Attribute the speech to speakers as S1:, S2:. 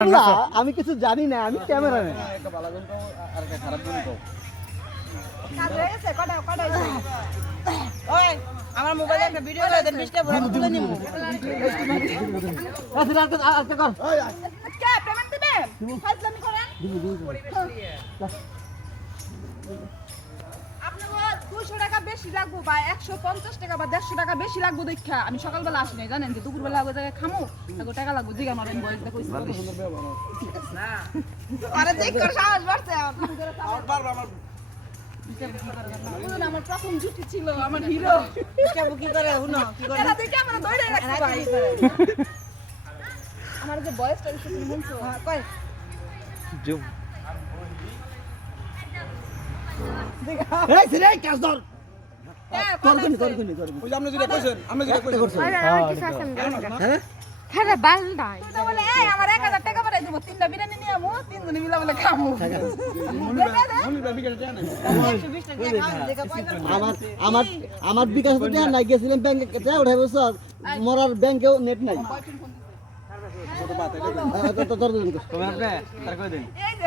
S1: না আমি কিছু জানি না আমি
S2: ক্যামেরা হয়ে ওই আমার মোবাইলে একটা ভিডিও করে দেন বিশটা ভরা তুলে নিব। কে পেমেন্ট দিবেন? ফাজলামি করেন। আপনি দুশো টাকা বেশি লাগবো বা একশো পঞ্চাশ টাকা বা দেড়শো টাকা বেশি লাগবো দেখা। আমি সকালবেলা আসি নাই জানেন যে? দুপুরবেলা জায়গায় খামো তারপর টাকা লাগবো জিগা মারেন বয়স দেখো আরে দেখ কর সাহস বাড়ছে বলুন, আমার প্রথম জুটি ছিল আমার হিরো।
S3: কি করে কি করে?
S2: এরা দেখে আমার দৌড়ে রাখছে ভাই। আমার যে বয়সটা একটু
S1: এই ছেলে এই কাজ ধর।
S2: হ্যাঁ,
S1: তোর
S2: কথা
S1: কোনি তোর
S2: আছে।
S1: কোনি তোর কোনি
S4: ওই যে আপনি যেটা কইছেন আপনি যেটা কইছেন।
S1: হ্যাঁ
S5: খারাপ বাল নাই।
S2: তো বলে, এই, আমার টাকা পাঠাই দেবো, তিনটা বিরিয়ানি নিয়ে আমু, তিনজনে মিলে বলে খামু।
S3: দিয়ে
S1: আমার আমার আমার বিকাশ তো টাকা নাই গেছিলাম ব্যাংকে টাকা উঠাই বসছ মরার ব্যাংকেও নেট নাই।
S4: ছোট বাত
S1: তোর তোর
S4: তবে আপনি? তার কই দেন
S2: এই যে